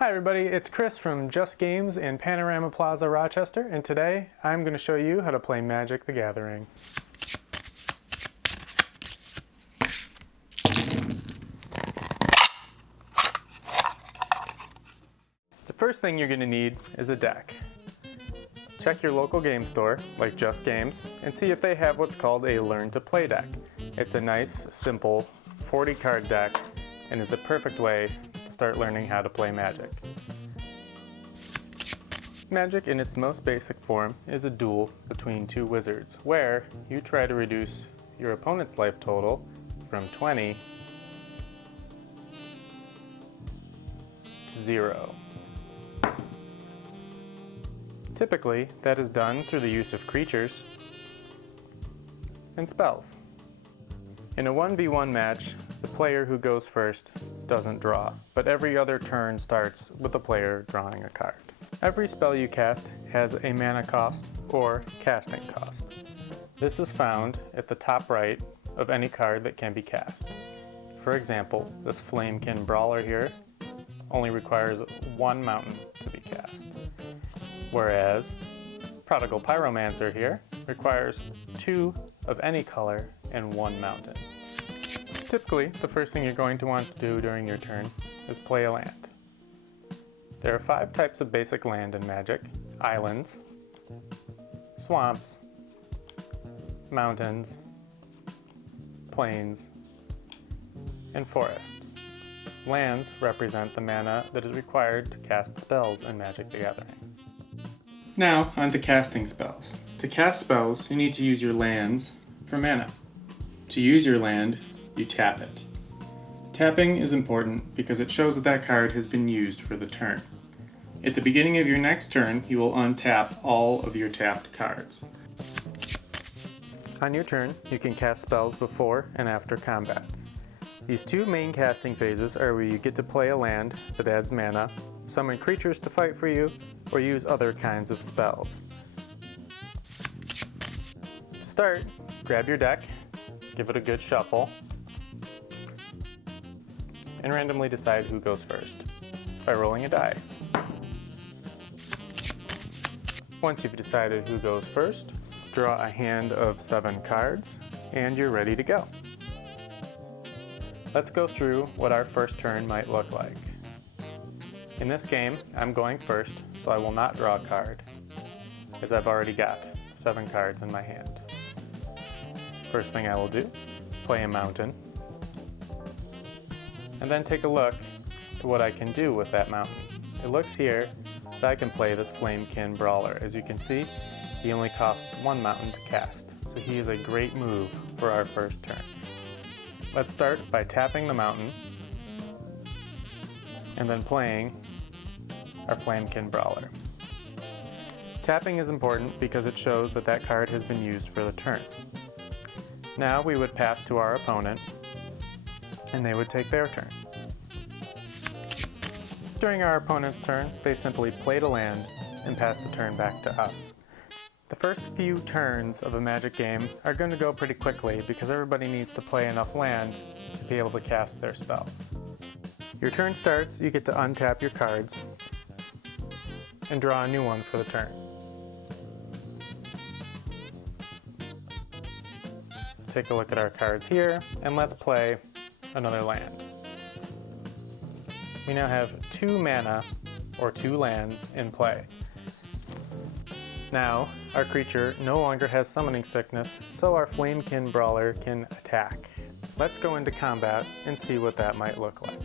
Hi everybody, it's Chris from Just Games in Panorama Plaza, Rochester, and today I'm going to show you how to play Magic: The Gathering. The first thing you're going to need is a deck. Check your local game store, like Just Games, and see if they have what's called a Learn to Play deck. It's a nice, simple 40-card deck and is a perfect way to start learning how to play Magic. Magic in its most basic form is a duel between two wizards, where you try to reduce your opponent's life total from 20 to 0. Typically, that is done through the use of creatures and spells. In a 1v1 match, the player who goes first doesn't draw, but every other turn starts with the player drawing a card. Every spell you cast has a mana cost or casting cost. This is found at the top right of any card that can be cast. For example, this Flamekin Brawler here only requires one mountain to be cast, whereas Prodigal Pyromancer here requires 2 of any color and 1 mountain. Typically, the first thing you're going to want to do during your turn is play a land. There are 5 types of basic land in Magic: islands, swamps, mountains, plains, and forests. Lands represent the mana that is required to cast spells in Magic: The Gathering. Now, on to casting spells. To cast spells, you need to use your lands for mana. To use your land, you tap it. Tapping is important because it shows that that card has been used for the turn. At the beginning of your next turn, you will untap all of your tapped cards. On your turn, you can cast spells before and after combat. These 2 main casting phases are where you get to play a land that adds mana, summon creatures to fight for you, or use other kinds of spells. To start, grab your deck, give it a good shuffle, and randomly decide who goes first by rolling a die. Once you've decided who goes first, draw a hand of 7 cards, and you're ready to go. Let's go through what our first turn might look like. In this game, I'm going first, so I will not draw a card, as I've already got 7 cards in my hand. First thing I will do, play a mountain, and then take a look at what I can do with that mountain. It looks here that I can play this Flamekin Brawler. As you can see, he only costs 1 mountain to cast, so he is a great move for our first turn. Let's start by tapping the mountain, and then playing our Flamekin Brawler. Tapping is important because it shows that that card has been used for the turn. Now we would pass to our opponent, and they would take their turn. During our opponent's turn, they simply played a land and passed the turn back to us. The first few turns of a Magic game are going to go pretty quickly because everybody needs to play enough land to be able to cast their spells. Your turn starts, you get to untap your cards and draw a new one for the turn. Take a look at our cards here, and let's play another land. We now have 2 mana, or 2 lands, in play. Now, our creature no longer has summoning sickness, so our Flamekin Brawler can attack. Let's go into combat and see what that might look like.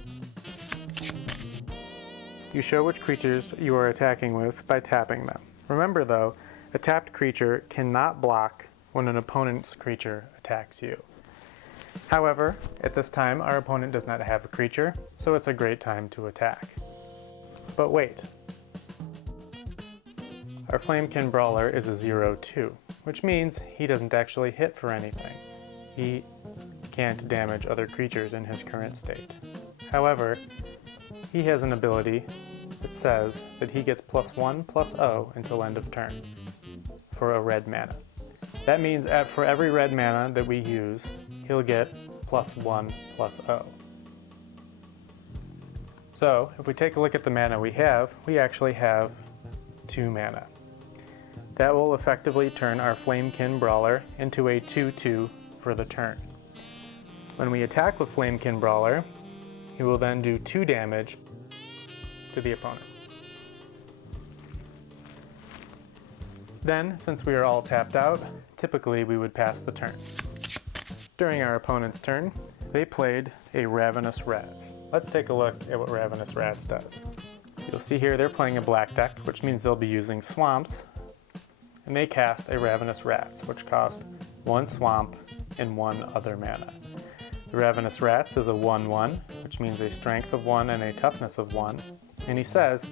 You show which creatures you are attacking with by tapping them. Remember though, a tapped creature cannot block when an opponent's creature attacks you. However, at this time our opponent does not have a creature, so it's a great time to attack. But wait. Our Flamekin Brawler is a 0/2, which means he doesn't actually hit for anything. He can't damage other creatures in his current state. However, he has an ability that says that he gets +1/+0 until end of turn for a red mana. That means for every red mana that we use, he'll get +1/+0. So if we take a look at the mana we actually have 2 mana. That will effectively turn our Flamekin Brawler into a 2/2 for the turn. When we attack with Flamekin Brawler, he will then do 2 damage to the opponent. Then, since we are all tapped out, typically we would pass the turn. During our opponent's turn, they played a Ravenous Rats. Let's take a look at what Ravenous Rats does. You'll see here they're playing a black deck, which means they'll be using swamps, and they cast a Ravenous Rats, which cost 1 swamp and 1 other mana. The Ravenous Rats is a 1/1, which means a strength of 1 and a toughness of 1, and he says,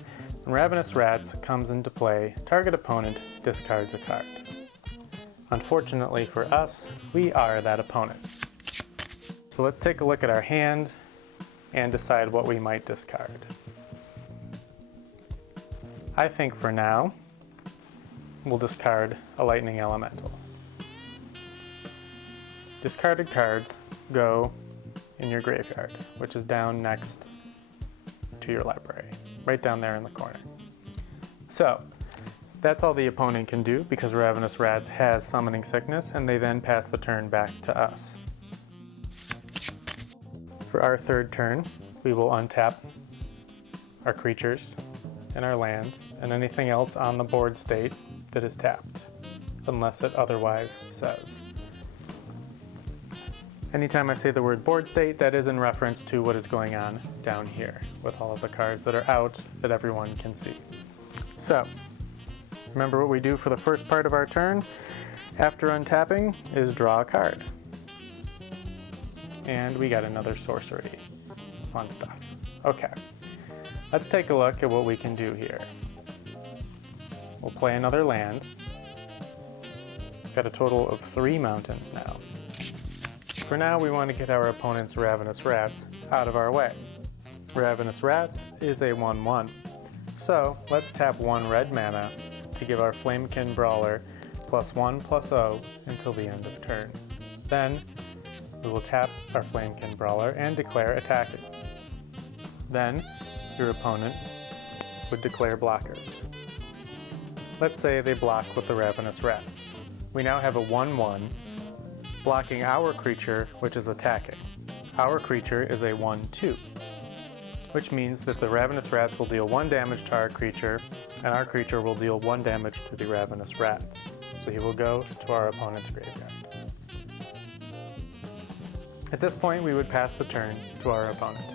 when Ravenous Rats comes into play, target opponent discards a card. Unfortunately for us, we are that opponent. So let's take a look at our hand and decide what we might discard. I think for now, we'll discard a Lightning Elemental. Discarded cards go in your graveyard, which is down next to your library, right down there in the corner. So, that's all the opponent can do because Ravenous Rats has Summoning Sickness, and they then pass the turn back to us. For our third turn, we will untap our creatures and our lands and anything else on the board state that is tapped, unless it otherwise says. Anytime I say the word board state, that is in reference to what is going on down here with all of the cards that are out that everyone can see. So, remember what we do for the first part of our turn after untapping is draw a card. And we got another sorcery. Fun stuff. Okay, let's take a look at what we can do here. We'll play another land. Got a total of 3 mountains now. For now, we want to get our opponent's Ravenous Rats out of our way. Ravenous Rats is a 1/1, so let's tap 1 red mana to give our Flamekin Brawler +1/+0 until the end of turn. Then, we will tap our Flamekin Brawler and declare attacking. Then, your opponent would declare blockers. Let's say they block with the Ravenous Rats. We now have a 1/1 blocking our creature, which is attacking. Our creature is a 1/2, which means that the Ravenous Rats will deal 1 damage to our creature, and our creature will deal 1 damage to the Ravenous Rats. So he will go to our opponent's graveyard. At this point, we would pass the turn to our opponent.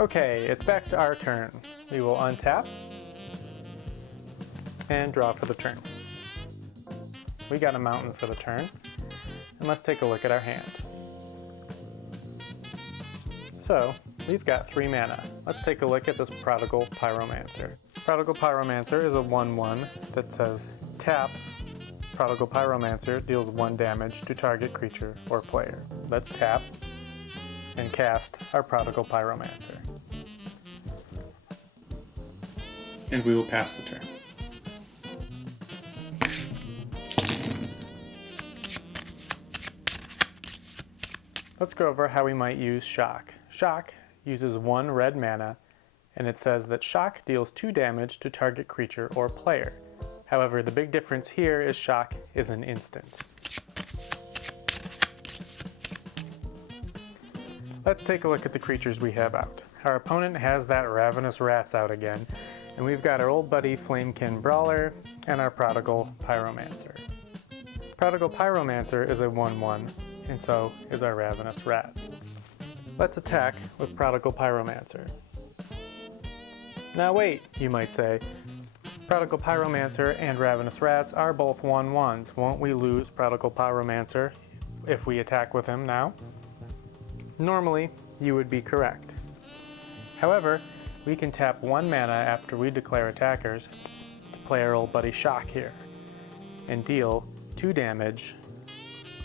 Okay, it's back to our turn. We will untap and draw for the turn. We got a mountain for the turn, and let's take a look at our hand. So, we've got 3 mana. Let's take a look at this Prodigal Pyromancer. Prodigal Pyromancer is a 1/1 that says tap. Prodigal Pyromancer deals 1 damage to target creature or player. Let's tap and cast our Prodigal Pyromancer. And we will pass the turn. Let's go over how we might use Shock. Shock uses 1 red mana, and it says that Shock deals 2 damage to target creature or player. However, the big difference here is Shock is an instant. Let's take a look at the creatures we have out. Our opponent has that Ravenous Rats out again, and we've got our old buddy Flamekin Brawler and our Prodigal Pyromancer. Prodigal Pyromancer is a 1/1, and so is our Ravenous Rats. Let's attack with Prodigal Pyromancer. Now wait, you might say, Prodigal Pyromancer and Ravenous Rats are both 1/1s. Won't we lose Prodigal Pyromancer if we attack with him now? Normally, you would be correct. However, we can tap 1 mana after we declare attackers to play our old buddy Shock here and deal 2 damage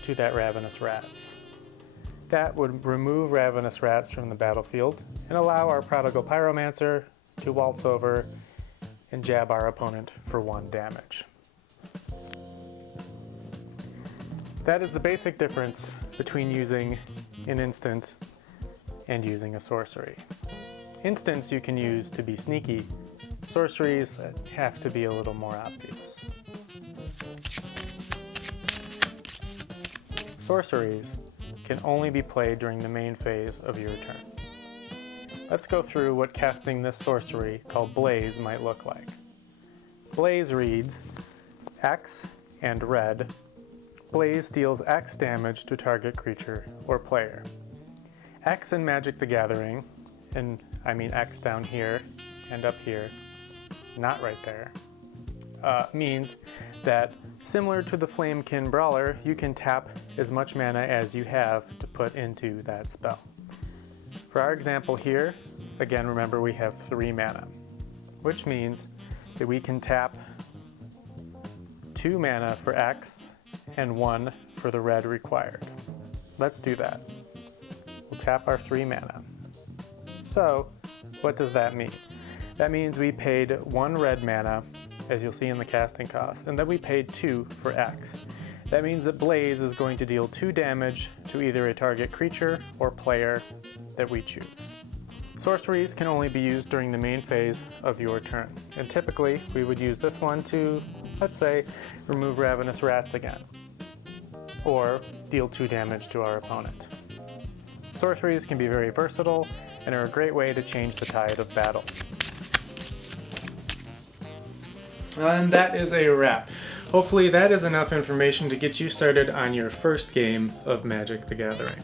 to that Ravenous Rats. That would remove Ravenous Rats from the battlefield and allow our Prodigal Pyromancer to waltz over and jab our opponent for 1 damage. That is the basic difference between using an instant, and using a sorcery. Instants you can use to be sneaky. Sorceries have to be a little more obvious. Sorceries can only be played during the main phase of your turn. Let's go through what casting this sorcery, called Blaze, might look like. Blaze reads X and red. Blaze deals X damage to target creature or player. X in Magic the Gathering, and I mean X down here and up here, not right there, means that similar to the Flamekin Brawler, you can tap as much mana as you have to put into that spell. For our example here, again remember we have 3 mana, which means that we can tap 2 mana for X and 1 for the red required. Let's do that. We'll tap our 3 mana. So, what does that mean? That means we paid 1 red mana, as you'll see in the casting cost, and then we paid 2 for X. That means that Blaze is going to deal 2 damage to either a target creature or player that we choose. Sorceries can only be used during the main phase of your turn, and typically we would use this one to, let's say, remove Ravenous Rats again, or deal 2 damage to our opponent. Sorceries can be very versatile and are a great way to change the tide of battle. And that is a wrap. Hopefully that is enough information to get you started on your first game of Magic the Gathering.